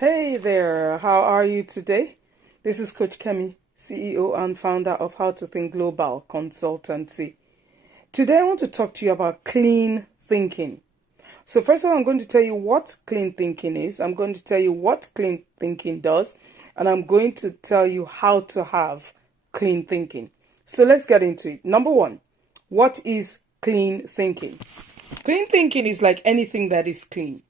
Hey there, how are you today? This is Coach Kemi, CEO and founder of How to Think Global Consultancy. Today I want to talk to you about clean thinking. So first of all, I'm going to tell you what clean thinking is. I'm going to tell you what clean thinking does, and I'm going to tell you how to have clean thinking. So let's get into it. Number one, what is clean thinking? Clean thinking is like anything that is clean.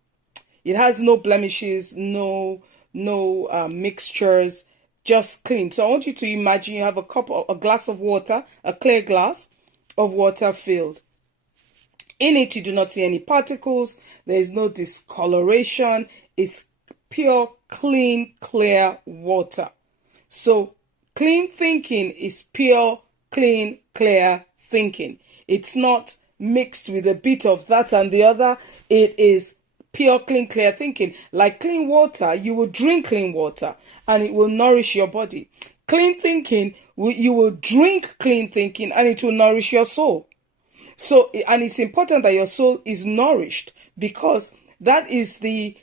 It has no blemishes, no mixtures, just clean. So I want you to imagine you have a glass of water, a clear glass of water filled. In it, you do not see any particles. There is no discoloration. It's pure, clean, clear water. So clean thinking is pure, clean, clear thinking. It's not mixed with a bit of that and the other. It is pure, clean, clear thinking. Like clean water, you will drink clean water and it will nourish your body. Clean thinking, you will drink clean thinking and it will nourish your soul. So, and it's important that your soul is nourished, because that is the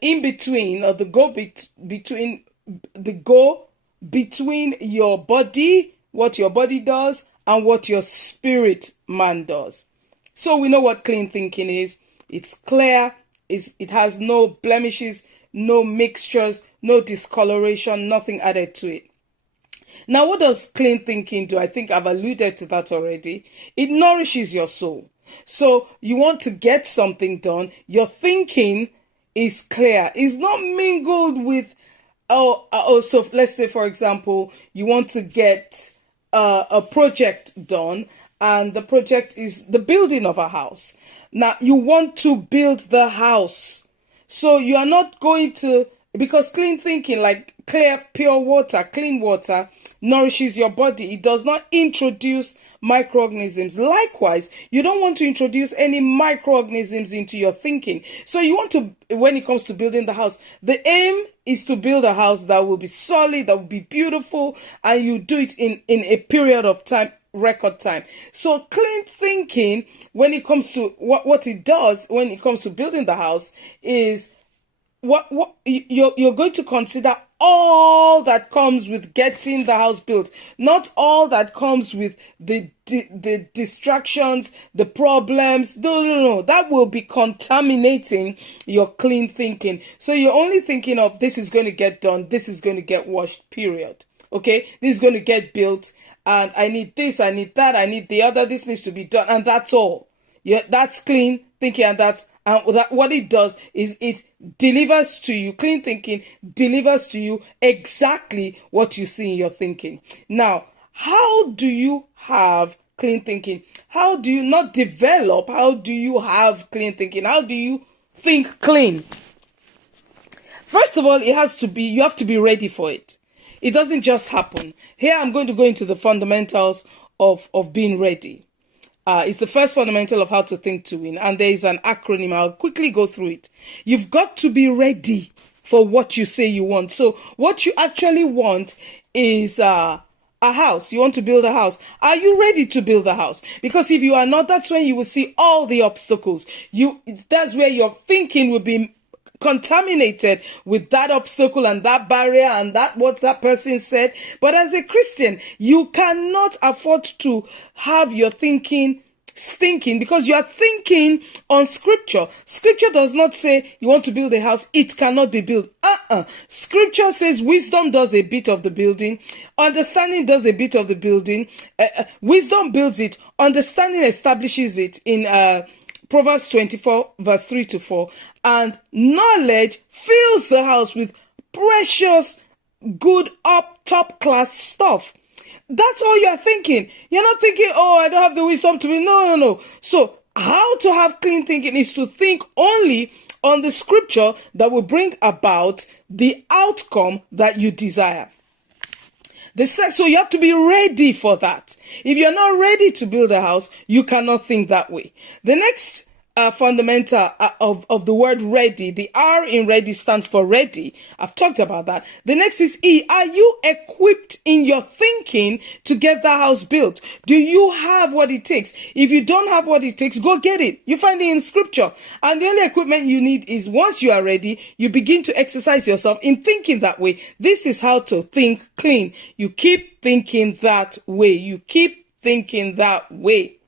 in between, or the go between your body, what your body does, and what your spirit man does. So we know what clean thinking is. It's clear, it has no blemishes, no mixtures, no discoloration, nothing added to it. Now, what does clean thinking do? I think I've alluded to that already. It nourishes your soul. So you want to get something done, your thinking is clear. It's not mingled with, so let's say, for example, you want to get a project done, and the project is the building of a house. Now, you want to build the house. So you are not going to, because clean thinking, like clear, pure water, clean water, nourishes your body. It does not introduce microorganisms. Likewise, you don't want to introduce any microorganisms into your thinking. So you want to, when it comes to building the house, the aim is to build a house that will be solid, that will be beautiful, and you do it in a period of time, record time. So clean thinking, when it comes to what it does, when it comes to building the house, is what you're going to consider all that comes with getting the house built, not all that comes with the distractions, the problems. No. That will be contaminating your clean thinking. So you're only thinking of, this is going to get done, this is going to get washed, period. Okay, this is going to get built, and I need this, I need that, I need the other, this needs to be done, and that's all. Yeah, that's clean thinking, and what it does is it delivers to you, clean thinking delivers to you exactly what you see in your thinking. Now, how do you have clean thinking? How do you not develop? How do you have clean thinking? How do you think clean? First of all, you have to be ready for it. It doesn't just happen. Here I'm going to go into the fundamentals of being ready. It's the first fundamental of how to think to win. And there is an acronym. I'll quickly go through it. You've got to be ready for what you say you want. So what you actually want is a house. You want to build a house. Are you ready to build a house? Because if you are not, that's when you will see all the obstacles. That's where your thinking will be contaminated with that obstacle and that barrier and that what that person said. But as a Christian, you cannot afford to have your thinking stinking, because you are thinking on scripture. Scripture does not say you want to build a house, it cannot be built. Scripture says wisdom does a bit of the building, understanding does a bit of the building. Wisdom builds it, understanding establishes it in Proverbs 24 verse 3-4, and knowledge fills the house with precious, good, top class stuff. That's all you're thinking. You're not thinking, oh, I don't have the wisdom to be. No. So how to have clean thinking is to think only on the scripture that will bring about the outcome that you desire. So you have to be ready for that. If you're not ready to build a house, you cannot think that way. The next fundamental of the word ready. The R in ready stands for ready. I've talked about that. The next is E. Are you equipped in your thinking to get the house built? Do you have what it takes? If you don't have what it takes, go get it. You find it in scripture. And the only equipment you need is once you are ready, you begin to exercise yourself in thinking that way. This is how to think clean. You keep thinking that way. You keep thinking that way.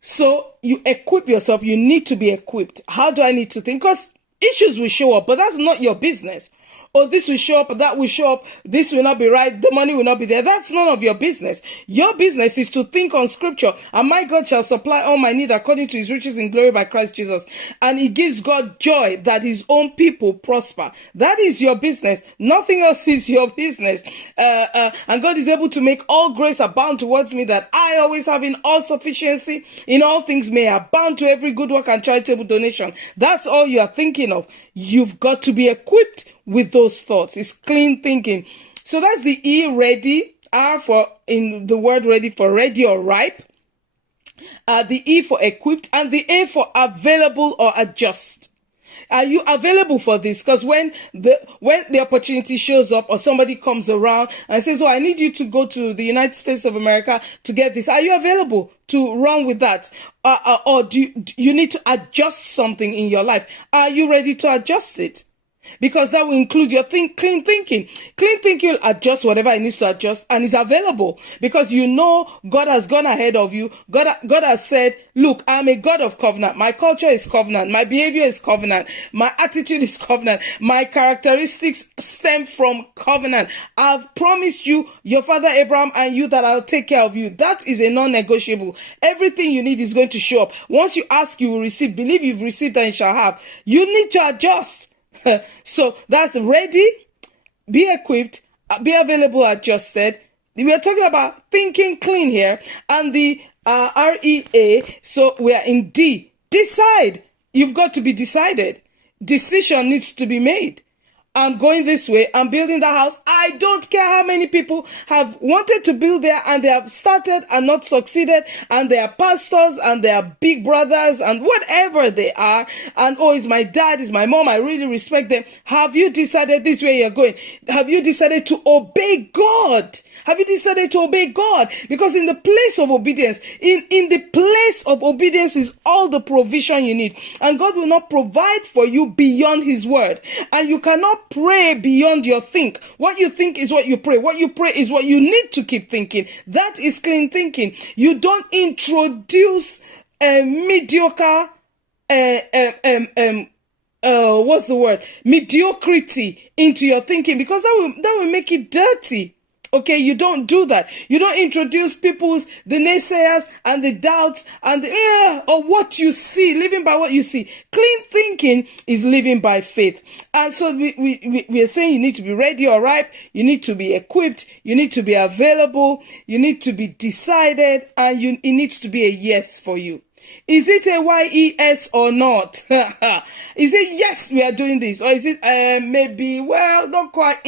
So you equip yourself. You need to be equipped. How do I need to think? Because issues will show up, but that's not your business. Oh, this will show up, that will show up, this will not be right, the money will not be there. That's none of your business. Your business is to think on scripture. And my God shall supply all my need according to his riches in glory by Christ Jesus. And it gives God joy that his own people prosper. That is your business. Nothing else is your business. And God is able to make all grace abound towards me, that I always have in all sufficiency in all things may abound to every good work and charitable donation. That's all you are thinking of. You've got to be equipped with those thoughts. It's clean thinking. So that's the E, ready. R for, in the word ready, for ready or ripe. The E for equipped, and the A for available or adjust. Are you available for this? Because when the opportunity shows up, or somebody comes around and says, oh, I need you to go to the United States of America to get this, are you available to run with that? Or do you need to adjust something in your life? Are you ready to adjust it? Because that will include your clean thinking. Clean thinking will adjust whatever it needs to adjust, and is available because you know God has gone ahead of you. God has said, look, I'm a God of covenant. My culture is covenant. My behavior is covenant. My attitude is covenant. My characteristics stem from covenant. I've promised you, your father Abraham and you, that I'll take care of you. That is a non-negotiable. Everything you need is going to show up. Once you ask, you will receive. Believe you've received and you shall have. You need to adjust. So that's ready, be equipped, be available, adjusted. We are talking about thinking clean here. And the REA, so we are in D. Decide. You've got to be decided. Decision needs to be made. I'm going this way. I'm building the house. I don't care how many people have wanted to build there and they have started and not succeeded. And they are pastors and they are big brothers and whatever they are. And oh, it's my dad, it's my mom. I really respect them. Have you decided this way you're going? Have you decided to obey God? Have you decided to obey God? Because in the place of obedience, in the place of obedience is all the provision you need. And God will not provide for you beyond his word. And you cannot pray beyond your think. What you think is what you pray. What you pray is what you need to keep thinking. That is clean thinking. You don't introduce a mediocre, what's the word? Mediocrity into your thinking, because that will make it dirty. Okay, you don't do that. You don't introduce the naysayers and the doubts and or what you see, living by what you see. Clean thinking is living by faith. And so we are saying you need to be ready or ripe, you need to be equipped, you need to be available, you need to be decided, and it needs to be a yes for you. Is it a YES or not? Is it yes, we are doing this? Or is it maybe, well, not quite,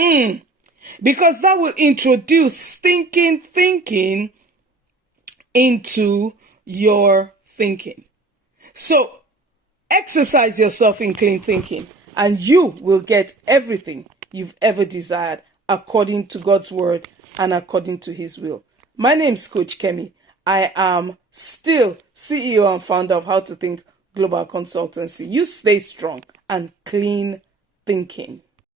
Because that will introduce thinking into your thinking. So exercise yourself in clean thinking, and you will get everything you've ever desired according to God's word and according to his will. My name is Coach Kemi. I am still CEO and founder of How to Think Global Consultancy. You stay strong and clean thinking.